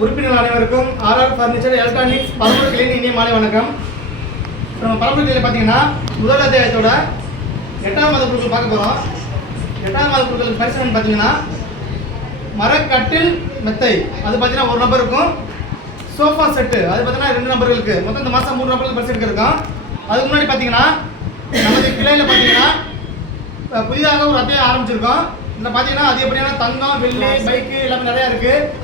உறுப்பினர் அனைவருக்கும் RR furniture electronics பரம்பரை கிளையின் இனிய மாலை வணக்கம். நம்ம பரம்பரை கிளையில் பார்த்தீங்கன்னா முதல் அத்தியாயத்தோட 8ஆம் மாத பொருட்கள் பார்க்க போகிறோம். 8ஆம் மாத பொருட்கள் பரிசு பார்த்தீங்கன்னா மரக்கட்டில் மெத்தை, அது பார்த்தீங்கன்னா ஒரு நபருக்கும், சோஃபா செட்டு அது பார்த்தீங்கன்னா 2 நபர்களுக்கு, மொத்தம் இந்த மாதம் 3 நபர்களுக்கு பரிசு எடுக்கிறோம். அதுக்கு முன்னாடி பார்த்தீங்கன்னா நமது கிளையில் பார்த்தீங்கன்னா புதிதாக ஒரு அத்தியாயம் ஆரம்பிச்சிருக்கோம். இதில் பார்த்தீங்கன்னா அதிகப்படியான தங்கம், வெள்ளி, பைக்கு எல்லாமே நிறையா இருக்குது.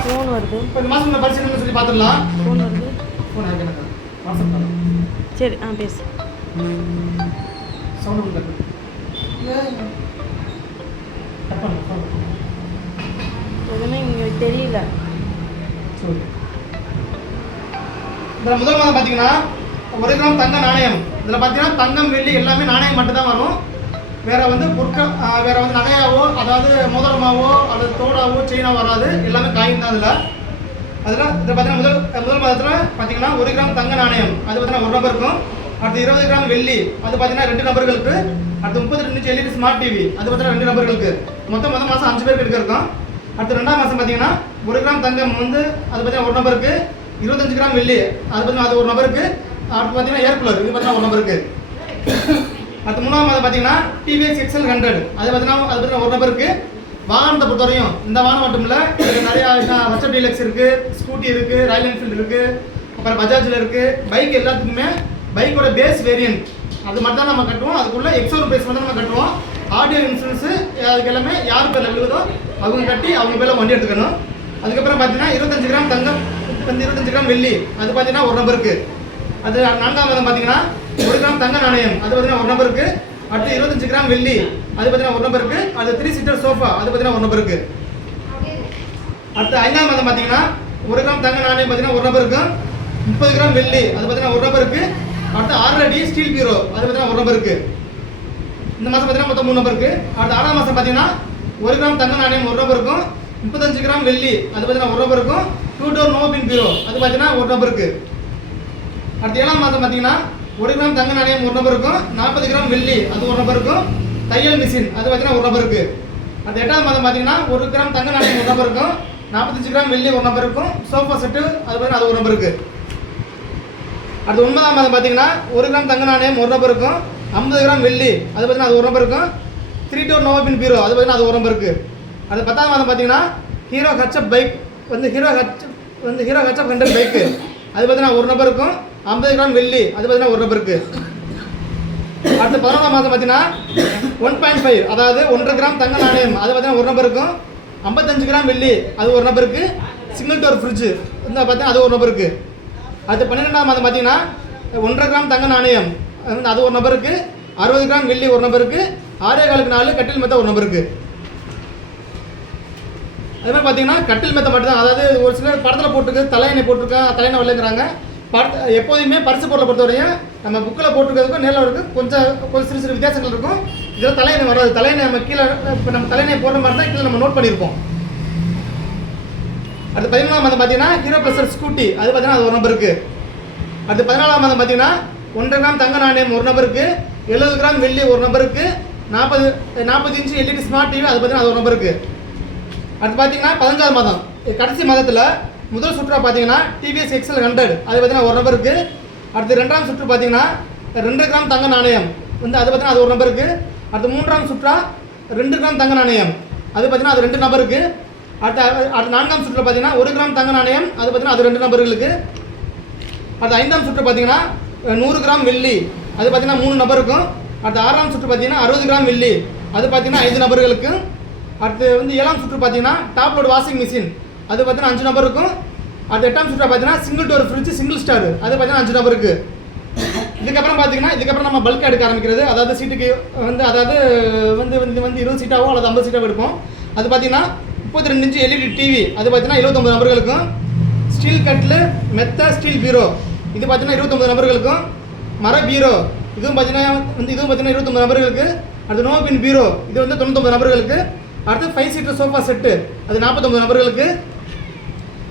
ஃபோன் வருது. இப்போ இந்த மாதம் பரிசு என்னன்னு சொல்லி பார்த்துடலாம். ஃபோன் வருது. ஃபோன் யாருக்கு எனக்கு வாட்ஸ்அப் பண்ணலாம். சரி பேசு. சவுண்ட் கொடுங்க. கட் பண்ணு. எதுவுமே இங்கே தெரியல. சரி. இதில் முதல் மாதம் பார்த்தீங்கன்னா 1 கிராம் தங்க நாணயம். இதில் பார்த்தீங்கன்னா தங்கம், வெள்ளி எல்லாமே நாணயம் மட்டும் தான் வரும். வேற வந்து பொருட்கள் வேற வந்து நகையாவோ, அதாவது மோதிரமாவோ அல்லது தோடாவோ செயினாவோ வராது. எல்லாமே காயின் தான். இதில் பார்த்தீங்கன்னா முதல் மாதத்தில் பார்த்தீங்கன்னா 1 கிராம் தங்க நாணயம், அது பார்த்தீங்கன்னா ஒரு நபருக்கும். அடுத்து 20 கிராம் வெள்ளி, அது பார்த்தீங்கன்னா 2 நபர்களுக்கு. அடுத்து 32 இன்ச் LED ஸ்மார்ட் டிவி, அது பார்த்தீங்கன்னா 2 நபர்களுக்கு. மொத்தம் மாதம் 5 பேருக்கு எடுக்கிறோம். அடுத்து 2ஆம் மாதம் பார்த்தீங்கன்னா 1 கிராம் தங்கம் வந்து அது பார்த்தீங்கன்னா ஒரு நபருக்கு. 25 கிராம் வெள்ளி, அது பார்த்தீங்கன்னா அது ஒரு நபருக்கு. அடுத்து பார்த்தீங்கன்னா ஏர் கூலர், இது பார்த்தீங்கன்னா ஒரு நபருக்கு. அடுத்து 3ஆம் மாதம் பார்த்தீங்கன்னா TVS XL 100, அது பார்த்தீங்கன்னா ஒரு நபருக்கு. வாகனத்தை பொறுத்தவரையும் இந்த வாகனம் மட்டும் இல்லை, நிறையா ஹெச்எஃப் டீலக்ஸ் இருக்குது, ஸ்கூட்டி இருக்குது, ராயல் என்ஃபீல்டு இருக்குது, அப்புறம் பஜாஜில் இருக்குது. பைக் எல்லாத்துக்குமே பைக்கோட பேஸ் வேரியன்ட் அது மட்டும் தான் நம்ம கட்டுவோம். அதுக்குள்ளே எக்ஸோரூம் பேஸ் மட்டும் நம்ம கட்டுவோம். ஆடியோ இன்சூரன்ஸு அதுக்கு எல்லாமே யார் பேரில் விழுகுதோ அவங்க கட்டி அவங்க பேரில் வண்டி எடுத்துக்கணும். அதுக்கப்புறம் பார்த்தீங்கன்னா 25 கிராம் தங்கம் வந்து 25 கிராம் வெள்ளி, அது பார்த்தீங்கன்னா ஒரு நபருக்கு. அது 4ஆம் மாதம் பார்த்தீங்கன்னா 1 கிராம் தங்க நாணயம், அது பார்த்தீங்கன்னா ஒரு நபருக்கு. அடுத்து 25 கிராம் வெள்ளி, அது பார்த்தீங்கன்னா ஒரு நபருக்கு. அடுத்து 3 சீட்டர் சோஃபா, அது பார்த்தீங்கன்னா ஒரு நபருக்கு. அடுத்து 5ஆம் மாதம் பார்த்தீங்கன்னா 1 கிராம் தங்க நாணயம் பார்த்தீங்கன்னா ஒரு நபருக்கு. 30 கிராம் வெள்ளி, அது பார்த்தீங்கன்னா ஒரு நபருக்கு. அடுத்து 6 அடி ஸ்டீல் பீரோ, அது பார்த்தீங்கன்னா ஒரு நபருக்கு. இந்த மாதம் பார்த்தீங்கன்னா மொத்தம் 3 நபருக்கு. அடுத்து 6ஆம் மாதம் பார்த்தீங்கன்னா 1 கிராம் தங்க நாணயம் ஒரு நபருக்கும். 35 கிராம் வெள்ளி, அது பார்த்தீங்கன்னா ஒரு நபருக்கும். 2 டோர் நோ பின் பீரோ, அது பார்த்தீங்கன்னா ஒரு நபருக்கு. அடுத்து 7ஆம் மாதம் பார்த்தீங்கன்னா 1 கிராம் தங்க நாணயம் ஒரு நபருக்கும். 40 கிராம் வெள்ளி, அது ஒரு நபருக்கும். தையல் மிஷின், அது பார்த்தீங்கன்னா ஒரு நபருக்கு. அடுத்து 8ஆம் மாதம் பார்த்தீங்கன்னா 1 கிராம் தங்க நாணயம் ஒரு நபருக்கும். 45 கிராம் வெள்ளி ஒரு நபருக்கும். சோஃபா செட்டு, அது பார்த்தீங்கன்னா அது ஒரு நபருக்கு. அடுத்து 9ஆம் மாதம் பார்த்தீங்கன்னா 1 கிராம் தங்க நாணயம் ஒரு நபருக்கும். 50 கிராம் வெள்ளி, அது பார்த்தீங்கன்னா அது ஒரு நபருக்கும். 3 டோர் நோ பின் பீரோ, அது பார்த்தீங்கன்னா அது ஒரு நபருக்கு. அடுத்து 10ஆம் மாதம் பார்த்தீங்கன்னா ஹீரோ ஹெச்எஃப் பைக் வந்து ஹீரோ ஹெச்எஃப் 100 பைக்கு, அது பார்த்தீங்கன்னா ஒரு நபருக்கும். 50 கிராம் வெள்ளி, அது பார்த்தீங்கன்னா ஒரு நபருக்கு. அடுத்து 11ஆம் மாதம் பார்த்தீங்கன்னா 1.5, அதாவது 1.5 கிராம் தங்க நாணயம், அது பார்த்தீங்கன்னா ஒரு நபருக்கும். 55 கிராம் வெள்ளி, அது ஒரு நபருக்கு. சிங்கிள் டோர் ஃப்ரிட்ஜு வந்து பார்த்தீங்கன்னா அது ஒரு நபருக்கு. அடுத்து 12ஆம் மாதம் பார்த்தீங்கன்னா 1.5 கிராம் தங்க நாணயம், அது ஒரு நபருக்கு. 60 கிராம் வெள்ளி ஒரு நபருக்கு. 6.4 கட்டில் மெத்த ஒரு நபருக்கு. அது மாதிரி பார்த்தீங்கன்னா கட்டில் மெத்த மட்டும் தான், அதாவது ஒரு சிலர் படத்தில் போட்டிருக்கு தலையணை போட்டிருக்கேன், தலையணை வரலைங்கிறாங்க. எப்போதுமே பரிசு பொருளை பொறுத்தவரையும் நம்ம புக்கில் போட்டிருக்கிறதுக்கும் நேரில் இருக்குது கொஞ்சம் சிறு சிறு வித்தியாசங்கள் இருக்கும். இதில் தலையணை வராது. தலையணை நம்ம கீழே இப்போ நம்ம தலையணை போடுற மாதிரி தான் கீழே நம்ம நோட் பண்ணியிருப்போம். அடுத்து 13ஆம் மாதம் பார்த்தீங்கன்னா ஹீரோ ப்ளஸர் ஸ்கூட்டி, அது பார்த்தீங்கன்னா அது ஒரு நபருக்கு. அடுத்து 14ஆம் மாதம் பார்த்தீங்கன்னா 1.5 கிராம் தங்க நாணயம் ஒரு நபருக்கு. 70 கிராம் வெள்ளி ஒரு நபருக்கு. 40 இன்ச் LED ஸ்மார்ட் டிவி, அது பார்த்தீங்கன்னா அது ஒரு நபருக்கு. அடுத்து பார்த்தீங்கன்னா 15ஆம் மாதம் கடைசி மாதத்தில் முதல் சுற்றாக பார்த்தீங்கன்னா TVS XL 100, அது பார்த்தீங்கன்னா ஒரு நபருக்கு. அடுத்து 2ஆம் சுற்று பார்த்தீங்கன்னா 2 கிராம் தங்க நாணயம் வந்து அது பார்த்தீங்கன்னா அது ஒரு நபருக்கு. அடுத்து 3ஆம் சுற்றா 2 கிராம் தங்க நாணயம், அது பார்த்தீங்கன்னா அது 2 நபருக்கு. அடுத்து 4ஆம் சுற்றில் பார்த்தீங்கன்னா 1 கிராம் தங்க நாணயம், அது பார்த்தீங்கன்னா அது 2 நபர்களுக்கு. அடுத்து 5ஆம் சுற்று பார்த்தீங்கன்னா 100 கிராம் வெள்ளி, அது பார்த்தீங்கன்னா 3 நபருக்கும். அடுத்து 6ஆம் சுற்று பார்த்தீங்கன்னா 60 கிராம் வெள்ளி, அது பார்த்தீங்கன்னா 5 நபர்களுக்கு. அடுத்து வந்து 7ஆம் சுற்று பார்த்தீங்கன்னா டாப் லோட் வாஷிங் மிஷின், அது பார்த்தீங்கன்னா 5 நபருக்கும். அடுத்து 8ஆம் சுற்று பார்த்தீங்கன்னா single door fridge single star, அது பார்த்தீங்கன்னா 5 நபருக்கு. இதுக்கப்புறம் நம்ம பல்க் எடுக்க ஆரம்பிக்கிறது. அதாவது சீட்டுக்கு வந்து அதாவது வந்து வந்து வந்து 20 சீட்டாவோ அல்லது 50 சீட்டாவோ எடுப்போம். அது பார்த்தீங்கன்னா 32 இன்ச் LED டிவி, அது பார்த்தீங்கன்னா 29 நபர்களுக்கும். ஸ்டீல் கட்டில் மெத்த ஸ்டீல் பீரோ, இது பார்த்தீங்கன்னா 29 நபர்களுக்கும். மர பீரோ, இதுவும் பார்த்தீங்கன்னா 29 நபர்களுக்கு. அடுத்து நோ பின் பீரோ, இது வந்து 99 நபர்களுக்கு. அடுத்து 5 சீட்டர் சோஃபா செட்டு, அது 49 நபர்களுக்கு.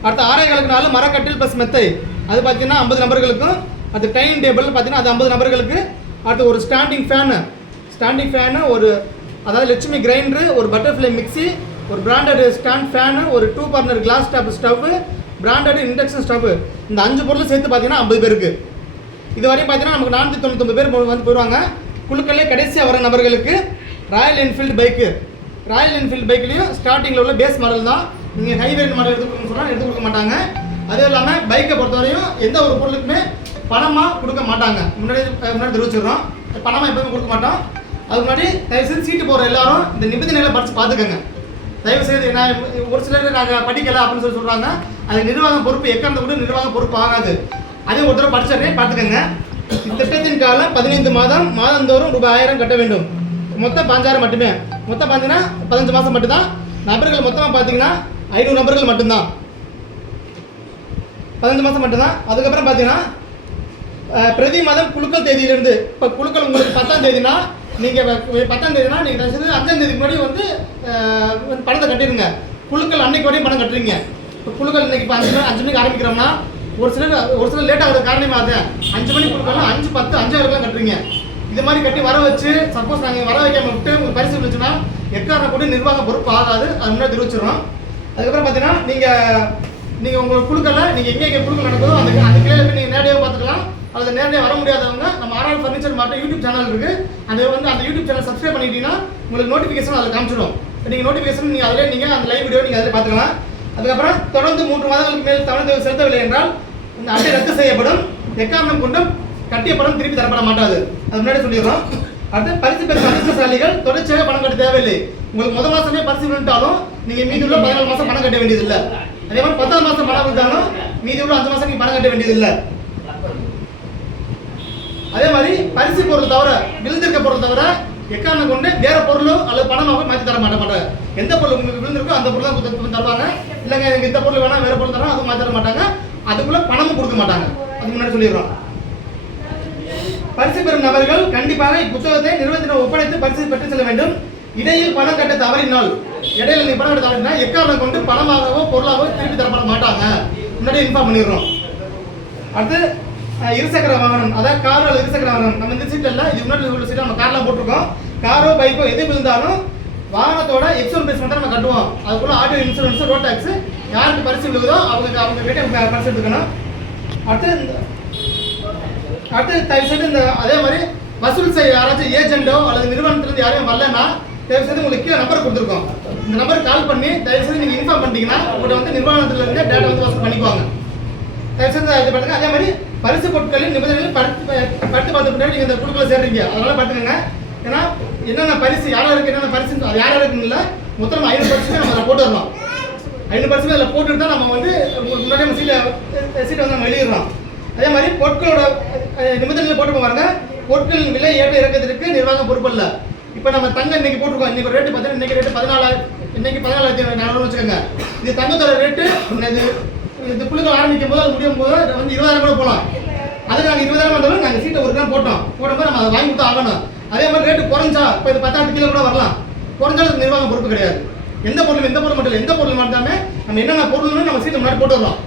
அடுத்து 6.4 மரக்கட்டில் ப்ளஸ் மெத்தை, அது பார்த்தீங்கன்னா 50 நபர்களுக்கும். அடுத்து டைனிங் டேபிள் பார்த்தீங்கன்னா அது 50 நபர்களுக்கு. அடுத்து ஒரு ஸ்டாண்டிங் ஃபேனு ஒரு அதாவது லட்சுமி கிரைண்டரு, ஒரு பட்டர்ஃப்ளை மிக்சி, ஒரு பிராண்டட் ஸ்டாண்ட் ஃபேனு, ஒரு 2 burner class top stove, branded induction stove, இந்த 5 பொருள் சேர்த்து பார்த்தீங்கன்னா 50 பேருக்கு. இது வரையும் பார்த்தீங்கன்னா நமக்கு 499 பேர் வந்து போயிடுவாங்க. குழுக்களே கடைசியாக வர நபர்களுக்கு Royal Enfield bike, Royal Enfield பைக்லேயும் ஸ்டார்டிங்கில் உள்ள பேஸ் மாடல் தான். நீங்கள் ஹை வேரியன்ட் மாடல் எடுத்து சொன்னால் எடுத்து கொடுக்க மாட்டாங்க. அதுவும் இல்லாமல் பைக்கை பொறுத்தவரையும் எந்த ஒரு பொருளுக்குமே பணமாக கொடுக்க மாட்டாங்க. முன்னாடி தெரிவிச்சிடுறோம், பணமாக எப்போதுமே கொடுக்க மாட்டோம். அதுக்கு முன்னாடி தயவுசெய்து சீட்டு போகிற எல்லாரும் இந்த நிபந்தனைகளை படித்து பார்த்துக்கோங்க. தயவுசெய்து என்ன ஒரு சிலர் நாங்கள் படிக்கலை அப்படின்னு சொல்கிறாங்க. அது நிர்வாகம் பொறுப்பு, எக்காரணத்தை கூட நிர்வாகம் பொறுப்பு ஆகாது. அதே ஒரு தடவை படிச்சே பார்த்துக்கோங்க. திட்டத்தின் காலம் 15 மாதம், மாதந்தோறும் ரூபாய் 1000 கட்ட வேண்டும். மொத்தம் 5000 மட்டுமே. மொத்தம் பார்த்தீங்கன்னா 15 மாதம் மட்டும்தான். நபர்கள் மொத்தமாக பார்த்தீங்கன்னா 500 நபர்கள் மட்டும்தான். 15 மாதம் மட்டும்தான். அதுக்கப்புறம் பார்த்தீங்கன்னா பிரதி மாதம் குழுக்கள் தேதியிலிருந்து, இப்போ குழுக்கள் உங்களுக்கு 10ஆம் தேதினா நீங்கள் 10ஆம் தேதினா நீங்கள் 5ஆம் தேதிக்கு முன்னாடி வந்து பணத்தை கட்டிடுங்க. குழுக்கள் அன்னைக்கு வரையும் பணம் கட்டுறீங்க. இப்போ குழுக்கள் இன்னைக்கு 5 மணிக்கு ஆரம்பிக்கிறோம்னா ஒரு சிலர் லேட் ஆகுது காரணமாக அது 5 மணிக்கு குழுக்கள்லாம் 5, 10, 5 வரைக்கும் கட்டுறீங்க. இது மாதிரி கட்டி வர வச்சு சப்போஸ் நாங்கள் வர வைக்காம விட்டு உங்களுக்கு பரிசு இருந்துச்சுன்னா எக்காரணம் கூட நிர்வாகம் பொறுப்பு ஆகாது. அது முன்னாடி தெரிவிச்சிடுறோம். அதுக்கப்புறம் பார்த்தீங்கன்னா நீங்கள் உங்கள் குழுக்களில் நீங்கள் எங்கே குழுக்கள் நடக்குதோ அந்த கிளையில் போய் நீங்கள் நேரடியாக பார்த்துக்கலாம். அல்லது நேரடியாக வர முடியாதவங்க நம்ம ஆர்ஆர் ஃபர்னிச்சர் மார்ட் யூடியூப் சேனல் இருக்குது. அந்த யூடியூப் சேனல் சப்ஸ்கிரைப் பண்ணிட்டீங்கன்னா உங்களுக்கு நோட்டிஃபிகேஷன் அதில் காமிச்சிடும். நீங்கள் நோட்டிஃபிகேஷன் நீங்கள் அதில் அந்த லைவ் வீடியோ நீங்கள் அதில் பார்த்துக்கலாம். அதுக்கப்புறம் தொடர்ந்து 3 மாதங்களுக்கு மேல் தவணை செலுத்தவில்லை என்றால் இந்த அட்டை ரத்து செய்யப்படும். எக்காரணம் கொண்டும் கட்டிய பணம் திருப்பி தரப்பட மாட்டாது. அது முன்னாடி சொல்லிடுறோம். அடுத்து பரிசு பெறும் அதிர்ஷ்டசாலிகள் தொடர்ச்சியாக பணம் கட்ட தேவையில்லை. உங்களுக்கு முதல் மாதமே பரிசு விழுந்தாலும் நீங்கள் மீதி உள்ள 14 மாதம் பணம் கட்ட வேண்டியதில்லை. அதே மாதிரி 10ஆம் மாதம் பணம் விழுந்தாலும் மீதி உள்ள 5 மாதம் நீங்கள் பணம் கட்ட வேண்டியதில்லை. அதே மாதிரி பரிசு பொருள் தவிர, விழுந்திருக்க பொருள் தவிர எக்காரணம் கொண்டு வேற பொருளோ அல்லது பணமாக மாற்றி தர மாட்டாங்க. எந்த பொருள் உங்களுக்கு விழுந்திருக்கோ அந்த பொருள் தான் தருவாங்க. இல்லைங்க எனக்கு இந்த பொருள் வேணாம் வேற பொருள் தரோம் அதுவும் மாற்றி தர மாட்டாங்க. அதுக்குள்ள பணமும் கொடுக்க மாட்டாங்க. அதுக்கு முன்னாடி சொல்லிடுறோம். பரிசு பெறும் நபர்கள் கண்டிப்பாக இப்புத்தகத்தை நிறுவனத்திடம் ஒப்படைத்து பரிசு பெற்று செல்ல வேண்டும். இடையில் பணம் கட்ட தவறினால், இடையில நீ பணம் கட்ட தவறினா எக்காரணம் கொண்டு பணமாகவோ பொருளாகவோ திருப்பி தரப்பட மாட்டாங்க. முன்னாடி இன்ஃபார்ம் பண்ணிடுறோம். அடுத்து இருசக்கர வாகனம், அதாவது காரோ அல்லது இருசக்கர வாகனம். நம்ம இந்த சீட்டில் இல்லை, இது முன்னாடி உள்ள சீட்டில் நம்ம கார்லாம் போட்டிருக்கோம். காரோ பைக்கோ எது விழுந்தாலும் வாகனத்தோட எக்ஸோன் பிரைஸ் மட்டும் நம்ம கட்டுவோம். அதுக்குள்ள ஆட்டோ இன்சூரன்ஸ், ரோட் டாக்ஸ் யாருக்கு பரிசு விழுகுதோ அவங்க கிட்ட பரிசு எடுத்துக்கணும். அடுத்து தயவுசெய்து இந்த அதே மாதிரி வசூல் செய்ய யாராச்சும் ஏஜென்ட்டோ அல்லது நிறுவனத்திலிருந்து யாரையும் வரலன்னா தயவுசெய்து உங்களுக்கு கீழே நம்பர் கொடுத்துருக்கோம். இந்த நம்பருக்கு கால் பண்ணி தயவுசெய்து நீங்கள் இன்ஃபார்ம் பண்ணிட்டீங்கன்னா உங்கள்கிட்ட வந்து நிறுவனத்திலிருந்து டேட்டா வந்து வசூல் பண்ணிக்குவாங்க. தயவுசெய்து இது பண்ணுங்க. அதே மாதிரி பரிசு பொருட்களின் நிபந்தனைகள் படுத்து பார்த்த பின்னாடி நீங்கள் இந்த குழுக்களை சேர்றீங்க. அதனால பார்த்துக்கோங்க. ஏன்னா என்னென்ன பரிசு யாராருக்கு என்னென்ன பரிசு அது யாராருக்குன்னு இல்லை, மொத்தம் 500 பரிசுமே நம்ம அதில் போட்டு வரலாம். 500 பரிசுமே அதில் போட்டுட்டு தான் நம்ம வந்து உங்களுக்கு முன்னாடி நம்ம சீட்டை வந்து நம்ம வெளியிடுறோம். அதே மாதிரி பொருட்களோட நிபந்தனைகள் போட்டு பாருங்க. பொருட்களின் விலை ஏற்ற இறக்கத்திற்கு நிர்வாகம் பொறுப்பு இல்லை. இப்போ நம்ம தங்கம் இன்னைக்கு போட்டிருக்கோம். இன்னைக்கு ரேட்டு பார்த்தீங்கன்னா இன்னைக்கு ரேட்டு 14,400 வச்சுக்கோங்க. இது தங்கத்தோட ரேட்டு இந்த குழுக்கள் ஆரம்பிக்கும் போது அது முடியும் போது வந்து 20,000 கூட போகலாம். அது நாங்கள் 20,000 வந்தாலும் நாங்கள் சீட்டை ஒரு கிராம் போடும்போது நம்ம அதை வாங்கி கொடுத்தா ஆகணும். அதே மாதிரி ரேட்டு குறைஞ்சா இப்போ இது 10,000 கிலோ கூட வரலாம். குறைஞ்சாலும் நிர்வாகம் பொறுப்பு கிடையாது. எந்த பொருள் மட்டும் இல்லை, எந்த பொருள் மட்டுமே நம்ம என்னென்ன பொருள்னு நம்ம சீட்டை முன்னாடி போட்டு வரலாம்.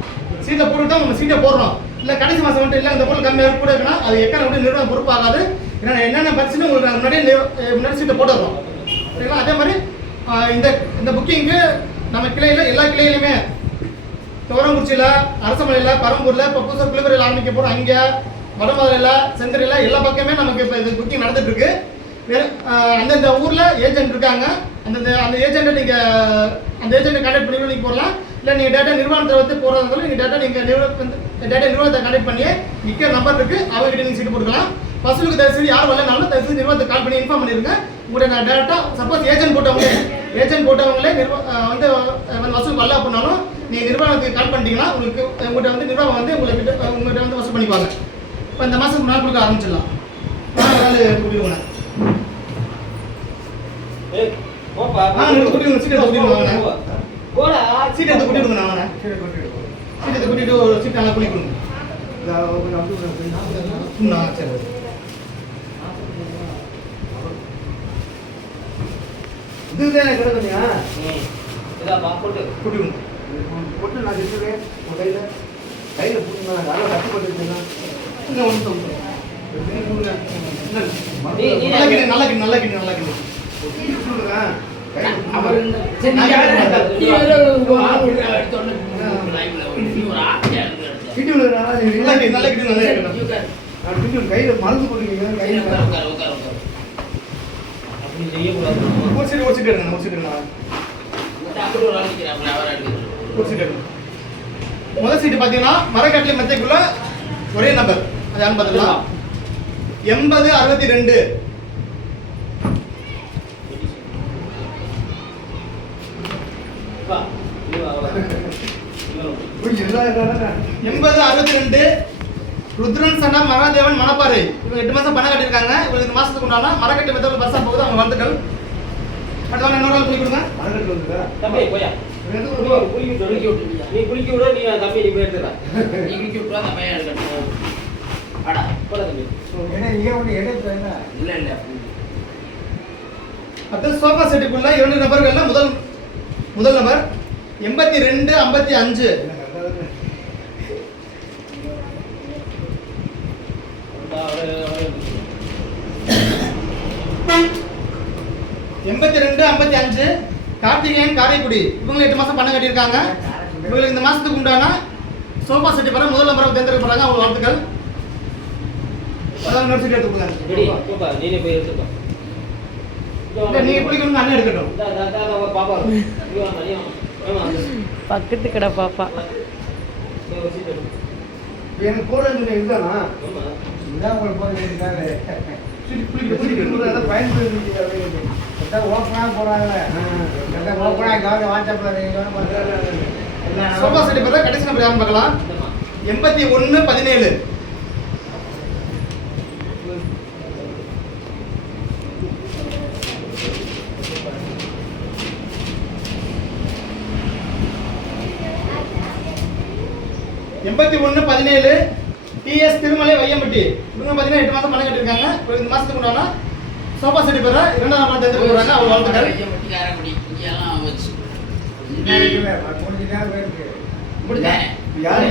சீட்டை போட்டு தான் நம்ம சீட்டை போடுறோம். இல்லை கடைசி மாதம் மட்டும் இல்லை இந்த பொருள் கம்மியாக கூட இருக்குன்னா அது எக்காரணம் நிர்வாகம் பொறுப்பாகாது. ஏன்னா என்னென்ன பரிசுன்னு உங்களுக்கு முன்னாடி சீட்டை போட்டுடுறோம். சரிங்களா? அதே மாதிரி இந்த புக்கிங்கு நம்ம கிளையில் எல்லா கிளையிலுமே துவரங்குறிச்சியில், அரசமலையில், பரம்பூரில், இப்போ புதுசாக குளிவரையில் ஆரம்பிக்க போகிறோம். அங்கே வடமதுரையில், செங்கரையில் எல்லா பக்கமே நமக்கு இப்போ இது புக்கிங் நடந்துட்டு இருக்கு. அந்தந்த ஊரில் ஏஜென்ட் இருக்காங்க. அந்த ஏஜென்ட்டை நீங்கள் அந்த ஏஜென்ட்டை கான்டாக்ட் பண்ணி நீங்கள் போடலாம். இல்லை நீங்கள் டேட்டா நிறுவனத்தை வந்து போகிறதுனால நீங்கள் டேட்டா நிறுவனத்தை கான்டாக்ட் பண்ணி நிற்கிற நம்பர் இருக்குது, அவங்ககிட்ட நீங்கள் சீட்டு போட்டுக்கலாம். வசூலுக்கு தயவுசெய்து யார் வரலனாலும் தயவுசெய்து நிறுவனத்தை கால் பண்ணி இன்ஃபார்ம் பண்ணிடுங்க. உங்களுடைய நான் டேட்டா சப்போஸ் ஏஜென்ட் போட்டவங்களே வந்து வசூல் வரல அப்படின்னாலும் நீங்கள் நிர்வாகத்துக்கு கால் பண்ணிட்டீங்கன்னா உங்கள்கிட்ட வந்து நிர்வாகம் வந்து உங்கள்கிட்ட வந்து வசூல் பண்ணிக்குவாங்க. இப்போ இந்த மாதம் நாள் கொடுக்க ஆரம்பிச்சிடலாம். கூட்டிடுவோண்ணே சீட் எடுத்து கூட்டிடுங்க. நான் சீட் எடுத்து கூட்டிட்டு ஒரு சீட் நல்லா குளி கொடுங்க. சரி இதுதான் கிடக்குங்க. கூட்டிடுங்க போட்டு நான் இருக்கிறேன். உங்கள் கையில் போட்டுங்க. நல்லா கஷ்டப்பட்டுருக்கீங்க. நல்லா கிண்ணு அவர் இந்த சரி, நீ யாரு? நீ வேற ஒரு ஆள் விடுற, எடுத்தோன்னே லைவ்ல நீ ஒரு ஆப்பியா இருந்து எடுத்த. கிட்டி நல்ல கிட்டி நல்லா இருக்கணும். உட்காரு. கையில மருந்து போட்டுருக்கீங்க சரி, கையில உட்காரு, உட்காரு, உட்காரு. அப்படி செய்யக்கூடாது. ஒரு சீட்டு எடுங்க ஒரு சீட்டு எடுங்க அப்படி ஒரு ஆள் நிற்கிறாங்க, அவரை எடுக்கிறது. ஒரு சீட்டு எடுங்க. முதல் சீட்டு பார்த்தீங்கன்னா மரக்கட்டில மெத்தைக்குள்ள ஒரே நம்பர் அது யாருன்னு பார்த்துக்கலாம். 8062 வா, நீ வா, வா. போய் எல்லாம் என்னடா 8062 ருத்ரன் சன்னா மகாதேவன் மணப்பாறை. இவங்க 8 மாசம் பணம் கட்டியிருக்காங்க. இவங்க இந்த மாசத்துக்கு உண்டான மரக்கட்டி மெத்தோட பஸ்ஸா போகுது. அவங்க வாழ்த்துக்கள். அடுத்து வாங்க இன்னொரு ஆள் போய் கொடுங்க. மரக்கட்டு வந்துடா தம்பி, போயா. எது நீ குளிக்க விட்டுருவியா? நீ குளிக்க விட, நீ தம்பி நீ போய் எடுத்துடா. நீ குளிக்க விட்டா அந்த பையன் எடுக்கணும். அடா, போடா தம்பி. ஏன்னா இங்க ஒண்ணு எடுத்து என்ன இல்ல, இல்ல. அடுத்து சோஃபா செட்டுக்குள்ள 2 நபர்கள்ல முதல் நபர் 8255 8255 கார்த்திகேயன் காரைக்குடி. இவங்க 8 மாசம் பணம் கட்டியிருக்காங்க. இவங்களுக்கு இந்த மாசத்துக்கு உண்டான சோஃபா செட்டு பெற முதல் நம்பரை தேர்ந்தெடுக்கப்படுறாங்க. அவங்க வாழ்த்துக்கள். அதான் இன்னொரு சீட் எடுத்து கொடுங்க. ரெடி, போப்பா, நீனே போய் எடுத்துக்கோ. இல்ல, நீங்க குளிக்கணும்னு அண்ணன் எடுக்கட்டும். ஒரு பாப்பா இருக்கு. நீ வாம்மா, நீ வாம்மா. வாம்மா, வந்து. பக்கத்து கடை பாப்பா. நீ ஒரு சீட் எடு. எனக்கு கூட இருந்த இதுதானா ஆமா. இதான் உங்களுக்கு போய் இருந்தாரு குளிக்கணும். பயன்படுத்தி ஓப்பனா போறாங்க ஓப்பனா கவனம் வாட்ஸ்அப்ல சோஃபா செட்டு பெற கடைசி நம்பர் யாருன்னு பார்க்கலாம். இந்தம்மா. 8117 8117 டிஎஸ் திருமலை வையம்பட்டி. இவங்க பார்த்தீங்கன்னா 8 மாசம் பணம் கட்டியிருக்காங்க. இந்த மாசத்துக்கு உண்டான சோஃபா செட்டு பெற 2ஆம் நம்பர் தேர்ந்தெடுக்கப்படுறாங்க. அவங்க வாழ்த்துக்கள். கையை காரைக்குடி இங்கெல்லாம் வச்சு கொஞ்ச நேரம் போயிருக்கு இப்படிதானே யாரு